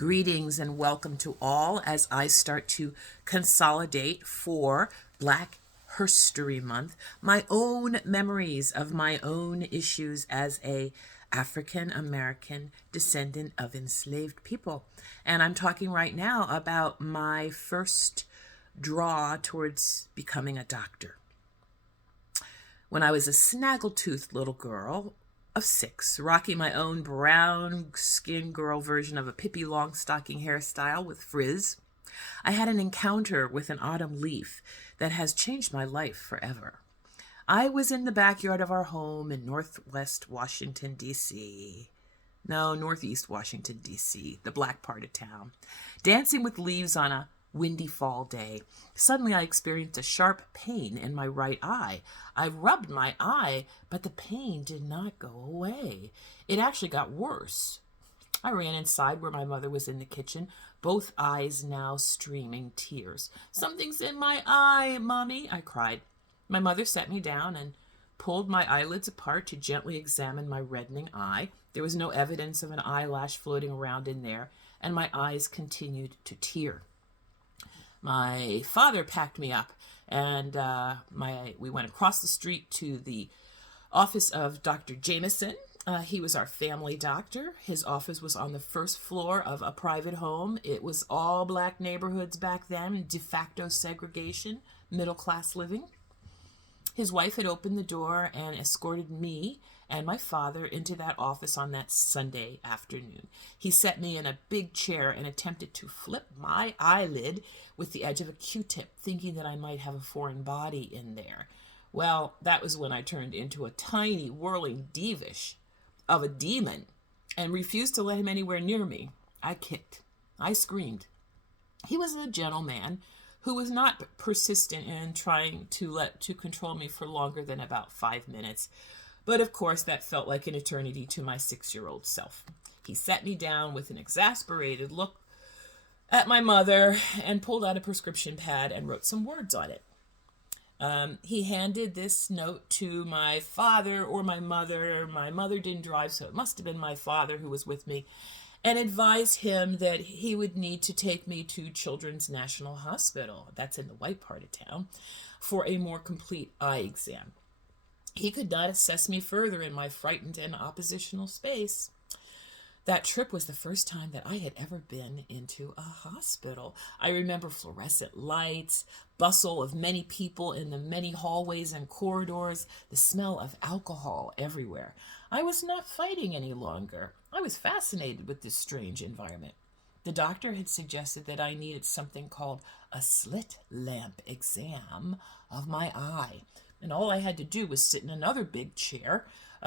Greetings and welcome to all as I start to consolidate for Black History Month my own memories of my own issues as a African American descendant of enslaved people. And I'm talking right now about my first draw towards becoming a doctor. When I was a snaggletooth little girl of 6, rocking my own brown skin girl version of a Pippi Longstocking hairstyle with frizz, I had an encounter with an autumn leaf that has changed my life forever. I was in the backyard of our home in Northwest Washington, D.C. No, Northeast Washington, D.C., the black part of town, dancing with leaves on a windy fall day. Suddenly I experienced a sharp pain in my right eye. I rubbed my eye, but the pain did not go away. It actually got worse. I ran inside where my mother was in the kitchen, both eyes now streaming tears. "Something's in my eye, Mommy," I cried. My mother set me down and pulled my eyelids apart to gently examine my reddening eye. There was no evidence of an eyelash floating around in there, and my eyes continued to tear. My father packed me up, and we went across the street to the office of Dr. Jameson. He was our family doctor. His office was on the first floor of a private home. It was all black neighborhoods back then, de facto segregation, middle-class living. His wife had opened the door and escorted me and my father into that office on that Sunday afternoon. He set me in a big chair and attempted to flip my eyelid with the edge of a Q-tip, thinking that I might have a foreign body in there. Well, that was when I turned into a tiny, whirling divish of a demon and refused to let him anywhere near me. I kicked. I screamed. He was a gentleman who was not persistent in trying to control me for longer than about 5 minutes. But of course, that felt like an eternity to my 6-year-old self. He sat me down with an exasperated look at my mother and pulled out a prescription pad and wrote some words on it. He handed this note to my father or my mother. My mother didn't drive, so it must have been my father who was with me, and advised him that he would need to take me to Children's National Hospital, that's in the white part of town, for a more complete eye exam. He could not assess me further in my frightened and oppositional space. That trip was the first time that I had ever been into a hospital. I remember fluorescent lights, bustle of many people in the many hallways and corridors, the smell of alcohol everywhere. I was not fighting any longer. I was fascinated with this strange environment. The doctor had suggested that I needed something called a slit lamp exam of my eye. And all I had to do was sit in another big chair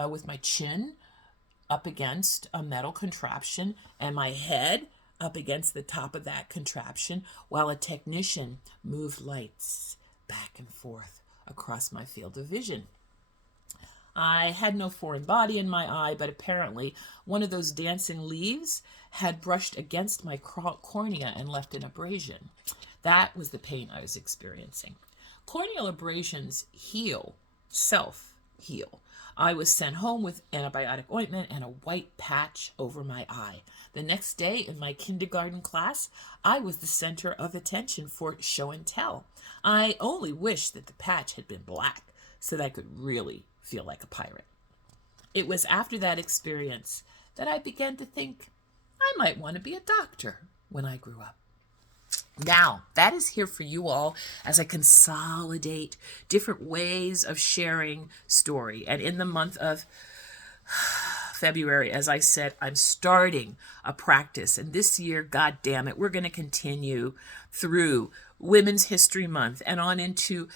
with my chin up against a metal contraption and my head up against the top of that contraption while a technician moved lights back and forth across my field of vision. I had no foreign body in my eye, but apparently one of those dancing leaves had brushed against my cornea and left an abrasion. That was the pain I was experiencing. Corneal abrasions self-heal. I was sent home with antibiotic ointment and a white patch over my eye. The next day in my kindergarten class, I was the center of attention for show and tell. I only wish that the patch had been black so that I could really feel like a pirate. It was after that experience that I began to think I might want to be a doctor when I grew up. Now, that is here for you all as I consolidate different ways of sharing story. And in the month of February, as I said, I'm starting a practice. And this year, God damn it, we're going to continue through Women's History Month and on into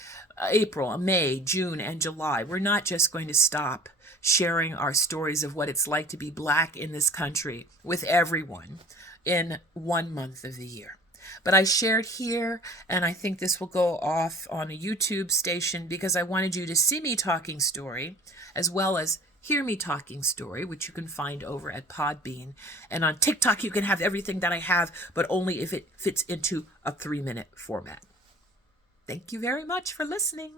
April, May, June, and July. We're not just going to stop sharing our stories of what it's like to be Black in this country with everyone in 1 month of the year. But I shared here, and I think this will go off on a YouTube station because I wanted you to see me talking story as well as hear me talking story, which you can find over at Podbean. And on TikTok, you can have everything that I have, but only if it fits into a 3-minute format. Thank you very much for listening.